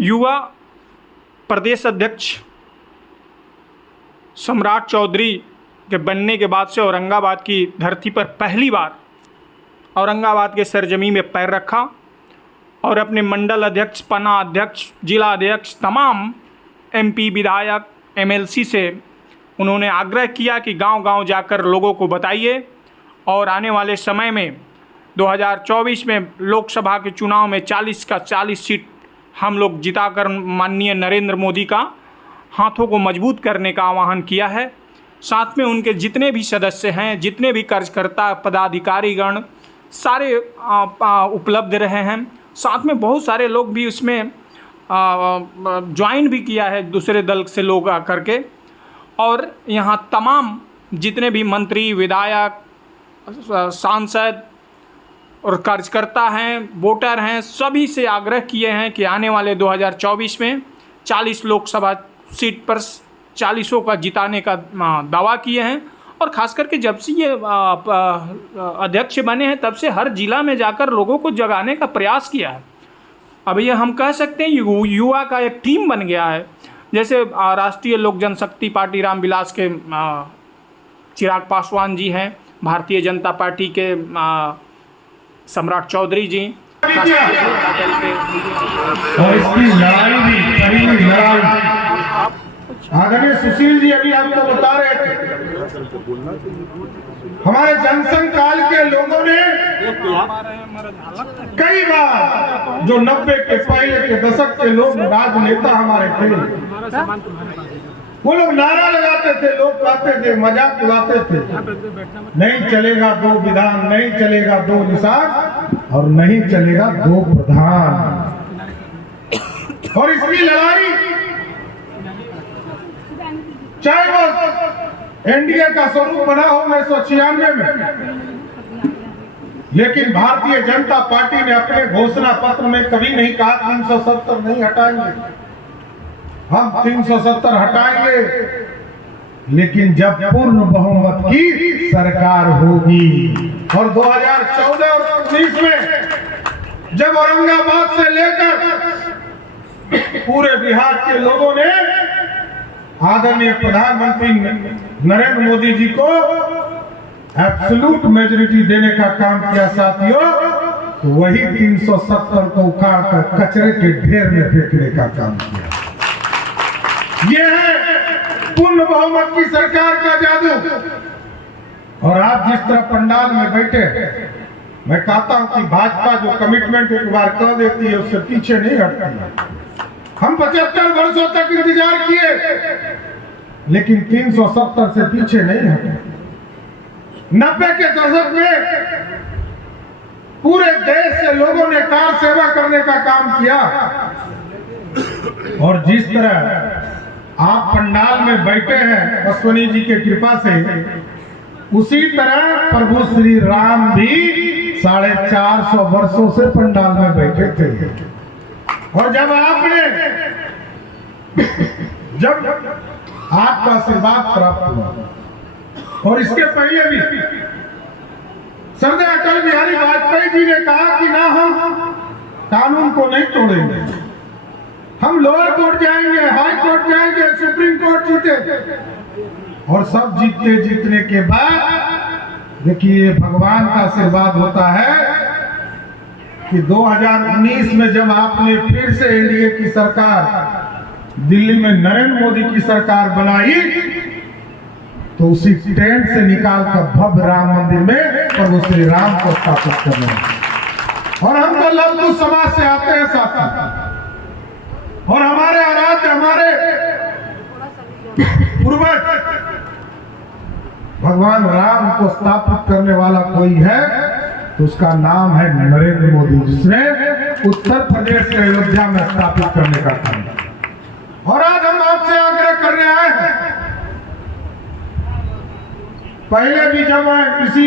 युवा प्रदेश अध्यक्ष सम्राट चौधरी के बनने के बाद से औरंगाबाद की धरती पर पहली बार औरंगाबाद के सरजमी में पैर रखा और अपने मंडल अध्यक्ष, पन्ना अध्यक्ष, जिला अध्यक्ष, तमाम एमपी, विधायक, एमएलसी से उन्होंने आग्रह किया कि गांव-गांव जाकर लोगों को बताइए और आने वाले समय में 2024 में लोकसभा के चुनाव में 40 का 40 सीट हम लोग जिताकर माननीय नरेंद्र मोदी का हाथों को मजबूत करने का आह्वान किया है। साथ में उनके जितने भी सदस्य हैं, जितने भी कार्यकर्ता, पदाधिकारीगण सारे उपलब्ध रहे हैं। साथ में बहुत सारे लोग भी उसमें ज्वाइन भी किया है, दूसरे दल से लोग आकर के। और यहाँ तमाम जितने भी मंत्री, विधायक, सांसद और कार्यकर्ता हैं, वोटर हैं, सभी से आग्रह किए हैं कि आने वाले 2024 में 40 लोकसभा सीट पर 40 का जिताने का दावा किए हैं। और ख़ास करके जब से ये अध्यक्ष बने हैं तब से हर जिला में जाकर लोगों को जगाने का प्रयास किया है। अब ये हम कह सकते हैं युवा का एक टीम बन गया है। जैसे राष्ट्रीय लोक जनशक्ति पार्टी रामविलास के चिराग पासवान जी हैं, भारतीय जनता पार्टी के सम्राट चौधरी जी, और इसकी लड़ाई भी पहली लड़ाई आदरणीय सुशील जी अभी आपको बता रहे थे। हमारे जनसंघ काल के लोगों ने कई बार, जो 90 के पहले के दशक के लोग राजनेता हमारे थे, वो लोग नारा लगाते थे, लोग कहते थे, मजाक उड़ाते थे, नहीं चलेगा 2 विधान, नहीं चलेगा 2 निषाद और नहीं चलेगा 2 प्रधान। और इसकी लड़ाई चाहे वो एनडीए का स्वरूप बना हो 1996 में, लेकिन भारतीय जनता पार्टी ने अपने घोषणा पत्र में कभी नहीं कहा 370 नहीं हटाएंगे, हम 370 हटाएंगे। लेकिन जब पूर्ण बहुमत की सरकार होगी और 2014 और 19 में जब औरंगाबाद से लेकर पूरे बिहार के लोगों ने आदरणीय प्रधानमंत्री नरेंद्र मोदी जी को एब्सोल्यूट मेजॉरिटी देने का काम किया साथियों, तो वही 370 को उखाड़ कर कचरे के ढेर में फेंकने का काम किया। यह है पूर्ण बहुमत की सरकार का जादू। और आप जिस तरह पंडाल में बैठे, मैं कहता हूं कि भाजपा जो कमिटमेंट एक बार कर देती है उससे पीछे नहीं हटती। हम 75 वर्षों तक इंतजार किए, लेकिन 370 से पीछे नहीं हटे। 90 के दशक में पूरे देश से लोगों ने कार सेवा करने का काम किया। और जिस तरह आप पंडाल में बैठे हैं अश्वनी जी के कृपा से, उसी तरह प्रभु श्री राम भी 450 वर्षों से पंडाल में बैठे थे। और जब आपका आशीर्वाद प्राप्त हुआ, और इसके पहले भी सरदार अटल बिहारी वाजपेयी जी ने कहा कि ना, हम कानून को नहीं तोड़ेंगे, हम लोअर कोर्ट जाएंगे, हाई कोर्ट जाएंगे, सुप्रीम कोर्ट जीते। और सब जीतने के बाद देखिए भगवान का आशीर्वाद होता है कि 2019 में जब आपने फिर से एनडीए की सरकार दिल्ली में नरेंद्र मोदी की सरकार बनाई, तो उसी टेंट से निकाल कर भव्य राम मंदिर में प्रभु श्री राम को स्थापित करना। और हम तो लघु समाज से आते हैं साथी, और हमारे आराध्य, हमारे पूर्वज भगवान राम को स्थापित करने वाला कोई है तो उसका नाम है नरेंद्र मोदी, जिसने उत्तर प्रदेश के अयोध्या में स्थापित करने का काम किया। और आज हम आपसे आग्रह करने आए हैं। पहले भी जब मैं इसी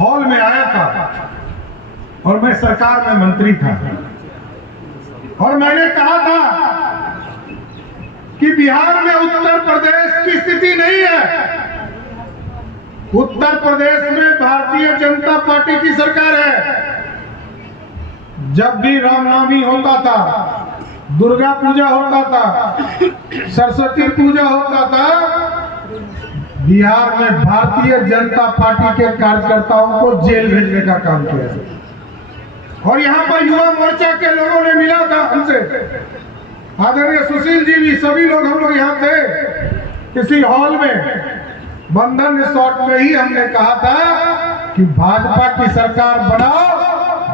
हॉल में आया था और मैं सरकार में मंत्री था, और मैंने कहा था कि बिहार में उत्तर प्रदेश की स्थिति नहीं है, उत्तर प्रदेश में भारतीय जनता पार्टी की सरकार है। जब भी रामनवमी होता था दुर्गा पूजा होता था, सरस्वती पूजा होता था, बिहार में भारतीय जनता पार्टी के कार्यकर्ताओं को जेल भेजने का काम किया। और यहाँ पर युवा मोर्चा के लोगों ने मिला था हमसे, आदरणीय सुशील जी भी, सभी लोग, हम लोग यहाँ थे किसी हॉल में, बंधन रिसोर्ट में ही हमने कहा था कि भाजपा की सरकार बनाओ,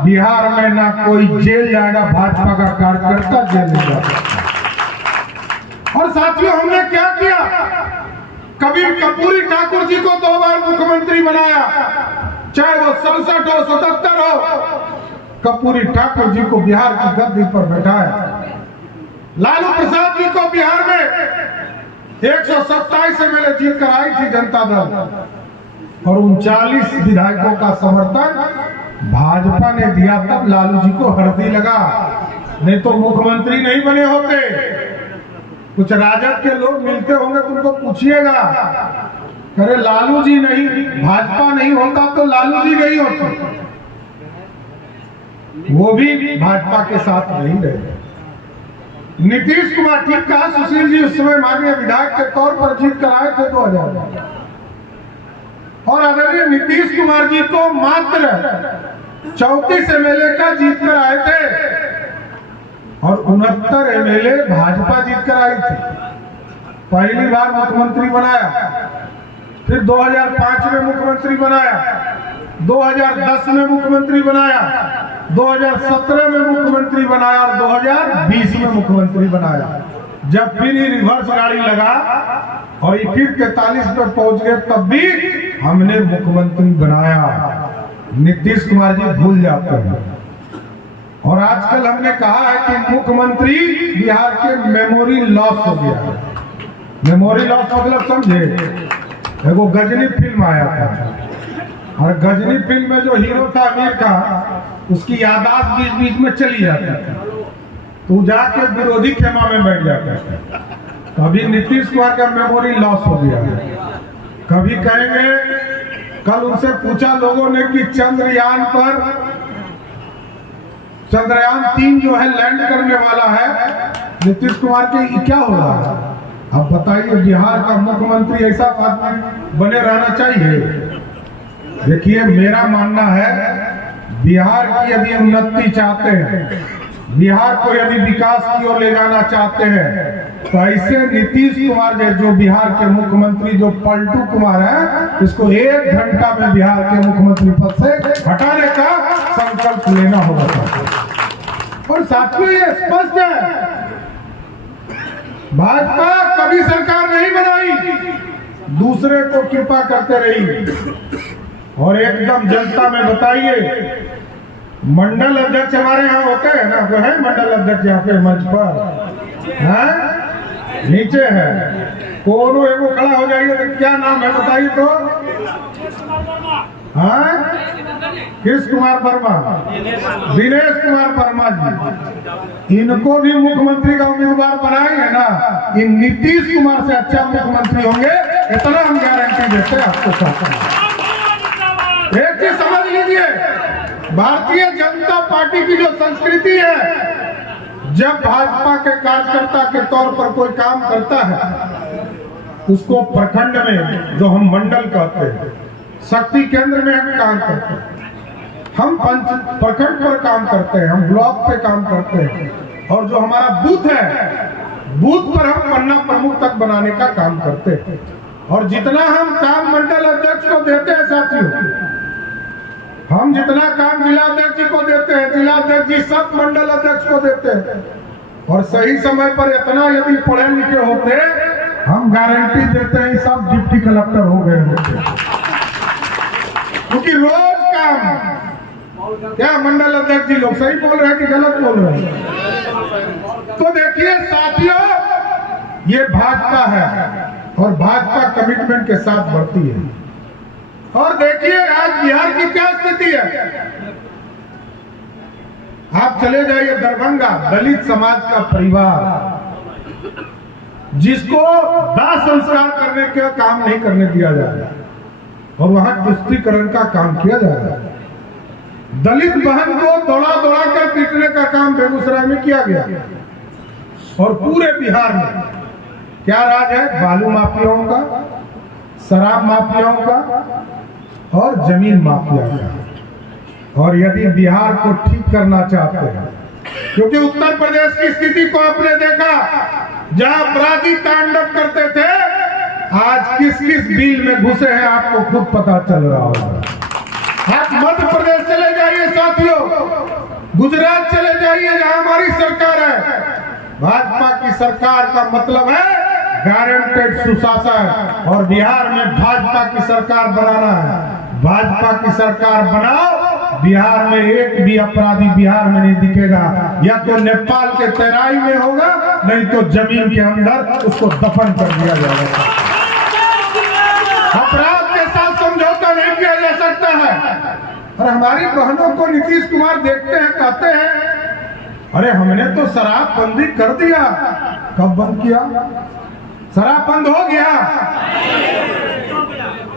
बिहार में ना कोई जेल जाएगा, भाजपा का कार्यकर्ता जेल नहीं जाएगा। और साथियों, हमने क्या किया, कभी कर्पूरी ठाकुर जी को 2 बार मुख्यमंत्री बनाया, चाहे वो 67 हो 77 हो, कर्पूरी ठाकुर जी को बिहार की गद्दी पर बैठाया। लालू प्रसाद जी को बिहार में 127 एमएलए जीत कर आई थी जनता दल, और 39 विधायकों का समर्थन भाजपा ने दिया, तब लालू जी को हर्दी लगा, नहीं तो मुख्यमंत्री नहीं बने होते। कुछ राजद के लोग मिलते होंगे, तुमको पूछिएगा, अरे लालू जी नहीं, भाजपा नहीं होता तो लालू जी नहीं होते, वो भी भाजपा के साथ नहीं रहे। नीतीश कुमार, ठीक कहा सुशील जी, उस समय माननीय विधायक के तौर पर जीत कर आए थे 2000, और आदरणीय नीतीश कुमार जी को मात्र 34 एमएलए का जीत कर आए थे, और 69 एमएलए भाजपा जीत कर आई थी। पहली बार मुख्यमंत्री बनाया, फिर 2005 में मुख्यमंत्री बनाया, 2010 में मुख्यमंत्री बनाया, 2017 में मुख्यमंत्री बनाया, और 2020 में मुख्यमंत्री बनाया। जब फिर ये रिवर्स गाड़ी लगा और ये फिर 43 पर पहुंच गए, तब भी हमने मुख्यमंत्री बनाया। नीतीश कुमार जी भूल जाते हैं। और आजकल हमने कहा है कि मुख्यमंत्री बिहार के मेमोरी लॉस हो गया है। मेमोरी लॉस मतलब समझे, एगो गजनी फिल्म आया था, और गजनी फिल्म में जो हीरो था आमिर का, उसकी यादाश्त बीच बीच में चली जाती थी, तो जाके विरोधी खेमा में बैठ जाता था। कभी नीतीश कुमार का मेमोरी लॉस हो गया है। कभी कहेंगे, कल उनसे पूछा लोगों ने कि चंद्रयान 3 जो है लैंड करने वाला है, नीतीश कुमार के क्या हो रहा है? अब बताइए, बिहार का मुख्यमंत्री ऐसा आदमी बने रहना चाहिए? देखिए, मेरा मानना है, बिहार की यदि उन्नति चाहते हैं, बिहार को यदि विकास की ओर ले जाना चाहते हैं, तो ऐसे नीतीश कुमार जो बिहार के मुख्यमंत्री जो पलटू कुमार है, इसको 1 घंटा में बिहार के मुख्यमंत्री पद से हटाने का संकल्प लेना होगा। और साथियों, ये स्पष्ट है, भाजपा कभी सरकार नहीं बनाई, दूसरे को कृपा करते रही। और एकदम जनता में बताइए, मंडल अध्यक्ष हमारे यहाँ होते हैं ना, वो है मंडल अध्यक्ष यहाँ पे मंच पर है, नीचे है, कोनो एगो खड़ा हो जाइए तो क्या नाम है बताइए तो? हाँ, कृष्ण कुमार वर्मा, दिनेश कुमार वर्मा जी, इनको भी मुख्यमंत्री का उम्मीदवार बनाए है ना, इन नीतीश कुमार से अच्छा मुख्यमंत्री होंगे, इतना हम गारंटी देते हैं आपको साथ। एक चीज समझ लीजिए, भारतीय जनता पार्टी की जो संस्कृति है, जब भाजपा के कार्यकर्ता के तौर पर कोई काम करता है, उसको प्रखंड में, जो हम मंडल कहते हैं, शक्ति केंद्र में हम काम करते हैं, हम प्रखंड पर काम करते हैं, हम ब्लॉक पे काम करते हैं, और जो हमारा बूथ है, बूथ पर हम पन्ना प्रमुख तक बनाने का काम करते हैं। और जितना हम काम मंडल अध्यक्ष को देते हैं साथियों, हम जितना काम जिला अध्यक्ष जी को देते हैं, जिला अध्यक्ष जी सब मंडल अध्यक्ष को देते हैं। और सही समय पर इतना यदि पढ़े लिखे होते, हम गारंटी देते हैं सब डिप्टी कलेक्टर हो गए होते। क्योंकि रोज काम, क्या मंडल अध्यक्ष जी लोग सही बोल रहे हैं कि गलत बोल रहे हैं? तो देखिए साथियों, ये भाजपा है, और भाजपा कमिटमेंट के साथ बढ़ती है। और देखिए आज बिहार की क्या स्थिति है, आप चले जाइए दरभंगा, दलित समाज का परिवार, जिसको दाह संस्कार करने का काम नहीं करने दिया जा रहा, और वहां तुष्टीकरण का काम किया जा रहा है। दलित बहन को दौड़ा दौड़ा कर पीटने का काम बेगूसराय में किया गया। और पूरे बिहार में क्या राज है? बालू माफियाओं का, शराब माफियाओं का और जमीन माफिया का। और यदि बिहार को ठीक करना चाहते हैं, क्योंकि उत्तर प्रदेश की स्थिति को आपने देखा, जहां अपराधी तांडव करते थे, आज किस किस बिल में घुसे हैं आपको खुद पता चल रहा होगा। आप मध्य प्रदेश चले जाइए साथियों, गुजरात चले जाइए जहां हमारी सरकार है। भाजपा की सरकार का मतलब है गारंटेड सुशासन, और बिहार में भाजपा की सरकार बनाना है। भाजपा की सरकार बनाओ, बिहार में एक भी अपराधी बिहार में नहीं दिखेगा, या तो नेपाल के तराई में होगा, नहीं तो जमीन के अंदर उसको दफन कर दिया जाएगा। अपराध के साथ समझौता नहीं किया जा सकता है। और हमारी बहनों को नीतीश कुमार देखते हैं, कहते हैं अरे हमने तो शराब बंदी कर दिया। कब बंद किया? शराब बंद हो गया?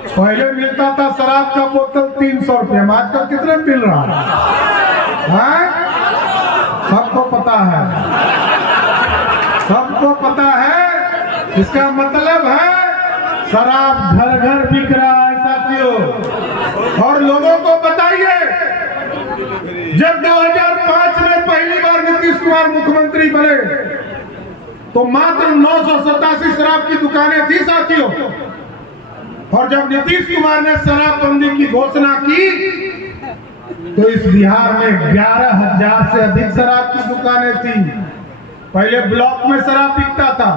पहले मिलता था शराब का बोतल 300 रुपये, आजकल कितने मिल रहा है? सबको पता है, सबको पता है। इसका मतलब है शराब घर घर बिक रहा है साथियों। और लोगों को बताइए, जब 2005 में पहली बार नीतीश कुमार मुख्यमंत्री बने तो मात्र 987 शराब की दुकानें थी साथियों। और जब नीतीश कुमार ने शराबबंदी की घोषणा की तो इस बिहार में 11,000 से अधिक शराब की दुकानें थी। पहले ब्लॉक में शराब बिकता था,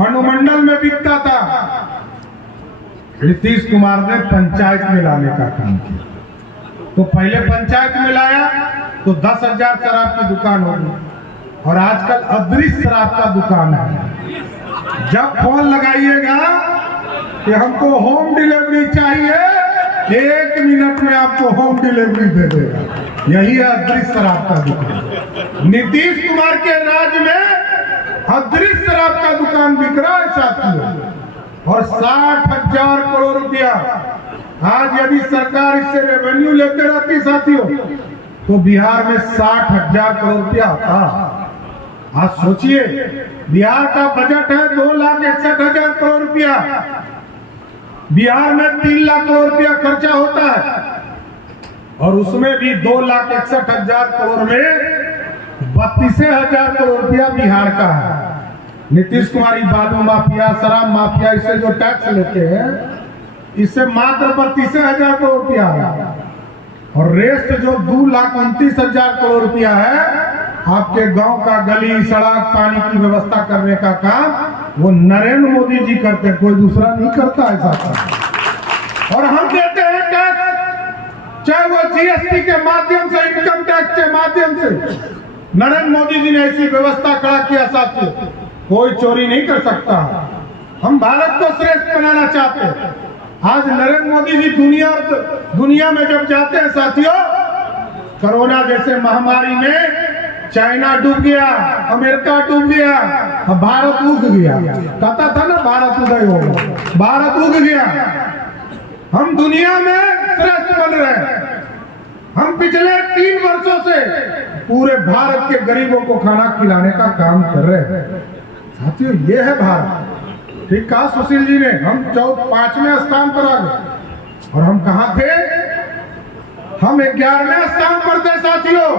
अनुमंडल में बिकता था। नीतीश कुमार ने पंचायत में लाने का काम किया। तो पहले पंचायत में लाया तो 10,000 शराब की दुकान होगी, और आजकल अदृश्य शराब का दुकान है। जब फोन लगाइएगा कि हमको होम डिलीवरी चाहिए, 1 मिनट में आपको होम डिलीवरी दे देगा। यही है अदृश्य शराब का दुकान। नीतीश कुमार के राज में अदृश्य शराब का दुकान बिक रहा है साथियों, और 60,000 करोड़ रुपया। आज यदि सरकार इससे रेवेन्यू लेते रहती साथियों तो बिहार में 60,000 करोड़ रुपया आता। आज सोचिए, बिहार का बजट है 2,61,000 करोड़ रुपया। बिहार में 3 लाख करोड़ रुपया खर्चा होता है, और उसमें भी 2,61,000 करोड़ में 32,000 करोड़ रुपया बिहार का है। नीतीश कुमार बालू माफिया, शराब माफिया, इससे जो टैक्स लेते हैं, इससे मात्र 32,000 करोड़ रुपया है। और रेस्ट जो 2,29,000 करोड़ रुपया है, आपके गांव का गली सड़क पानी की व्यवस्था करने का काम वो नरेंद्र मोदी जी करते हैं, कोई दूसरा नहीं करता ऐसा काम। और हम देते हैं टैक्स, चाहे वो जीएसटी के माध्यम से, इनकम टैक्स के माध्यम से। नरेंद्र मोदी जी ने ऐसी व्यवस्था खड़ा किया साथियों, कोई चोरी नहीं कर सकता। हम भारत को श्रेष्ठ बनाना चाहते हैं। आज नरेंद्र मोदी जी दुनिया में जब जाते हैं साथियों, कोरोना जैसे महामारी में चाइना डूब गया, अमेरिका डूब गया, अब भारत उग गया। कहता था ना भारत उदय होगा, भारत उग गया। हम दुनिया में श्रेष्ठ बन रहे हैं। हम पिछले 3 वर्षों से पूरे भारत के गरीबों को खाना खिलाने का काम कर रहे हैं साथियों। ये है भारत। ठीक कहा सुशील जी ने, हम 5वें स्थान पर आ गए, और हम कहां थे? हम 11वें स्थान पर थे साथियों।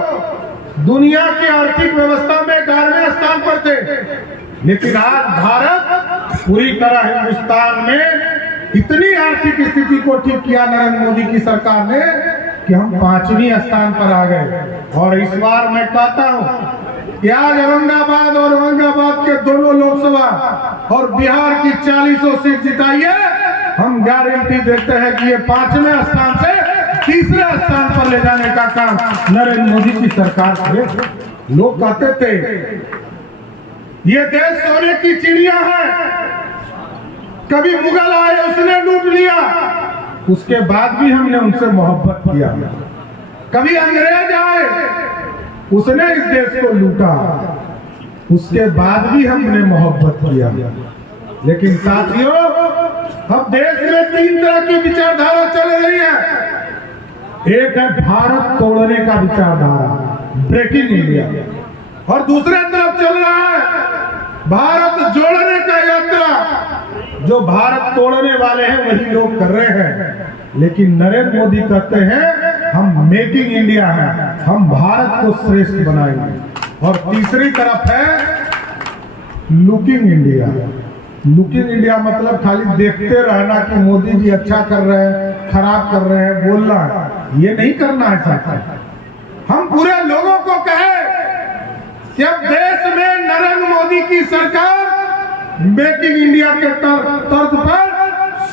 दुनिया की आर्थिक व्यवस्था में 11वें स्थान पर थे। लेकिन आज भारत पूरी तरह हिंदुस्तान में इतनी आर्थिक स्थिति को ठीक किया नरेंद्र मोदी की सरकार ने कि हम 5वें स्थान पर आ गए। और इस बार मैं कहता हूं कि आज औरंगाबाद के दोनों लोकसभा और बिहार की 40 सीट जिताइए, हम गारंटी देते हैं कि ये 5वें स्थान से 3रे स्थान पर ले जाने का काम नरेंद्र मोदी की सरकार करे। लोग कहते थे ये देश सोने की चिड़िया है, कभी मुगल आए उसने लूट लिया, उसके बाद भी हमने उनसे मोहब्बत किया। कभी अंग्रेज आए उसने इस देश को लूटा, उसके बाद भी हमने मोहब्बत किया। लेकिन साथियों, अब देश में 3 तरह की विचारधारा चल रही है। एक है भारत तोड़ने का विचारधारा, ब्रेकिंग इंडिया, और दूसरे तरफ चल चल रहा है भारत जोड़ने का यात्रा। जो भारत तोड़ने वाले हैं वही लोग कर रहे हैं, लेकिन नरेंद्र मोदी कहते हैं हम मेकिंग इंडिया है, हम भारत को श्रेष्ठ बनाएंगे। और तीसरी तरफ है लुकिंग इंडिया। लुकिंग इंडिया मतलब खाली देखते रहना कि मोदी जी अच्छा कर रहे हैं, खराब कर रहे हैं, बोलना है, ये नहीं करना है साथ। हम पूरे लोगों को कहें कि अब देश में नरेंद्र मोदी की सरकार मेकिंग इंडिया के तर्ज पर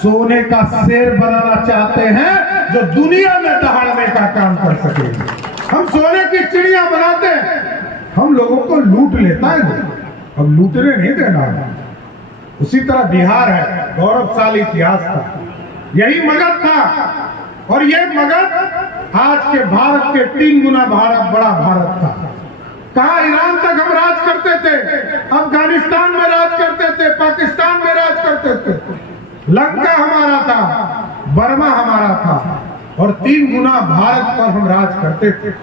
सोने का शेर बनाना चाहते हैं, जो दुनिया में दहाड़ने का काम कर सके। हम सोने की चिड़िया बनाते हैं, हम लोगों को लूट लेता है, अब लूटने नहीं देना है। उसी तरह बिहार है, गौरवशाली इतिहास था, यही मगध था, और ये मगध आज के भारत के 3 गुना भारत बड़ा भारत था। कहा ईरान तक हम राज करते थे, अफगानिस्तान में राज करते थे, पाकिस्तान में राज करते थे, लंका हमारा था, बर्मा हमारा था, और 3 गुना भारत पर हम राज करते थे।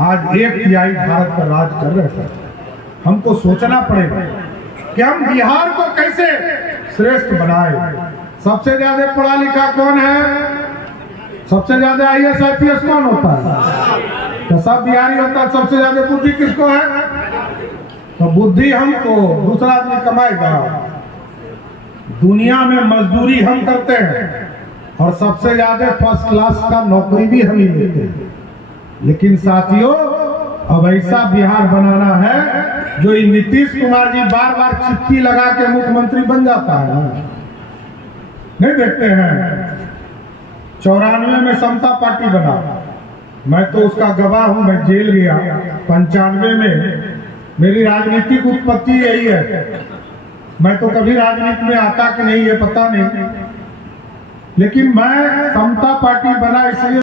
आज 1/3 भारत पर राज कर रहे थे। हमको सोचना पड़ेगा कि हम बिहार को कैसे श्रेष्ठ बनाए। सबसे ज्यादा पढ़ा लिखा कौन है? सबसे ज्यादा IAS IPS कौन होता है? तो सब बिहारी होता है। सबसे ज्यादा बुद्धि किसको है? तो बुद्धि हमको, दूसरा आदमी कमाएगा। दुनिया में मजदूरी हम करते हैं और सबसे ज्यादा फर्स्ट क्लास का नौकरी भी हम ही लेते हैं। लेकिन साथियों, अब ऐसा बिहार बनाना है जो नीतीश कुमार जी बार बार चिट्ठी लगा के मुख्यमंत्री बन जाता है। नहीं देखते हैं 94 में समता पार्टी बना, मैं तो उसका गवाह हूं, मैं जेल गया 95 में। मेरी राजनीतिक उत्पत्ति यही है, मैं तो कभी राजनीति में आता कि नहीं ये पता नहीं, लेकिन मैं समता पार्टी बना इसलिए